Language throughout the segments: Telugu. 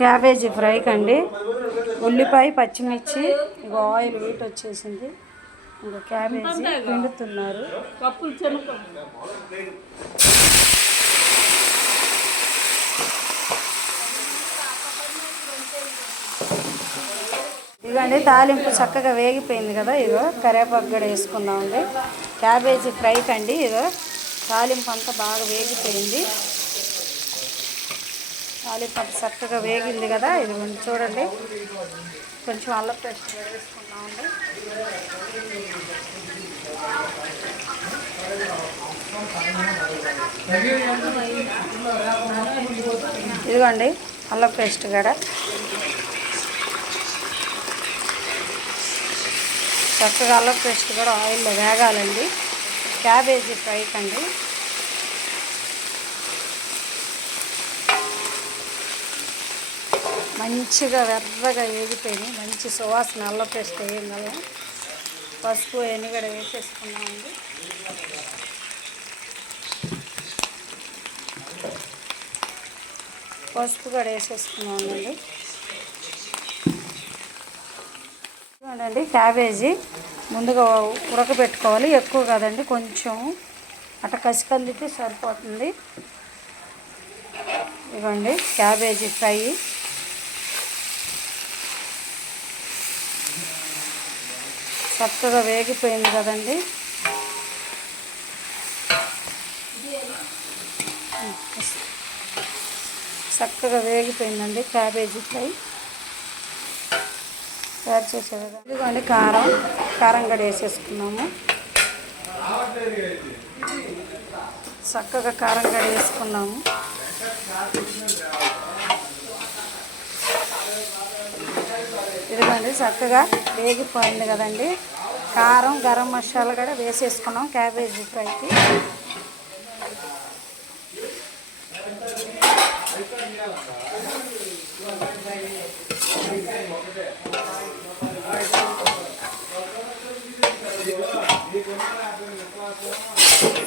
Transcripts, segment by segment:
క్యాబేజీ ఫ్రై కండి. ఉల్లిపాయ, పచ్చిమిర్చి, ఇక ఆయిల్ హీట్ వచ్చేసింది. ఇంకా క్యాబేజీ పిండుతున్నారు. ఇదిగండి తాలింపు చక్కగా వేగిపోయింది కదా. ఇదో కరివేపాకు కూడా వేసుకుందామండి. క్యాబేజీ ఫ్రై కండి. ఇదో తాలింపు అంతా బాగా వేగిపోయింది. తాలింపు అంతా చక్కగా వేగింది కదా. ఇది చూడండి, కొంచెం అల్లం పేస్ట్ వేసుకున్నామండి. ఇదిగోండి అల్లం పేస్ట్ కూడా చక్కగా అల్లం పేస్ట్ కూడా ఆయిల్లో వేగాలండి. క్యాబేజీ ఫ్రై కండి. మంచిగా వెర్రగా వేగిపోయి మంచి సువాసన అల్లం పేస్ట్ వేయడం వల్ల. పసుపు అవన్నీ కూడా వేసేసుకున్నామండి. పసుపు కూడా వేసేసుకున్నామండి. చూడండి క్యాబేజీ ముందుగా ఉడకబెట్టుకోవాలి. ఎక్కువ కాదండి, కొంచెం అట్ట కసికందితే సరిపోతుంది. ఇవ్వండి క్యాబేజీ ఫ్రై చక్కగా వేగిపోయింది కదండి. చక్కగా వేగిపోయిందండి క్యాబేజీ ఫ్రై తయారు చేసేది. ఇదిగోండి కారం కూడా వేసేసుకున్నాము. చక్కగా కారం కూడా వేసుకున్నాము. ఇదిగోండి చక్కగా వేగిపోయింది కదండి. కారం, గరం మసాలా కూడా వేసేసుకున్నాం క్యాబేజీ ఫ్రైకి.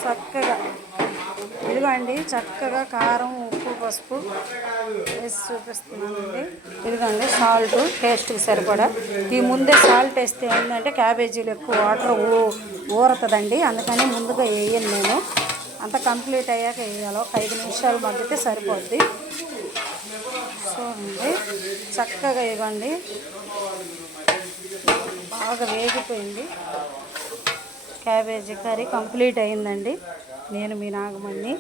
చక్కగా ఇదిగోండి చక్కగా కారం, ఉప్పు, పసుపు వేసి చూపిస్తున్నానండి. ఇదిగోండి సాల్ట్ టేస్ట్కి సరిపడా. ఈ ముందే సాల్ట్ వేస్తే ఏంటంటే క్యాబేజీలు ఎక్కువ వాటర్ ఊరుతుందండి. అందుకని ముందుగా వేయను నేను. అంతా కంప్లీట్ అయ్యాక వేయాలి. ఒక 5 నిమిషాలు మగ్గితే సరిపోద్ది. చూడండి చక్కగా ఇవ్వండి బాగా వేగిపోయింది. క్యాబేజీ కర్రీ కంప్లీట్ అయిందండి. నేను మీ నాగమణి.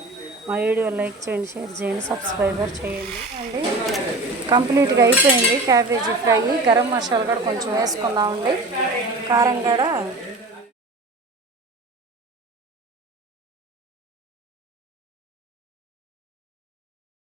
మా వీడియో లైక్ చేయండి, షేర్ చేయండి, సబ్స్క్రైబ్ చేయండి అండి. కంప్లీట్గా అయిపోయింది క్యాబేజీ ఫ్రై. గరం మసాలా కూడా కొంచెం వేసుకుందామండి. కారం కూడా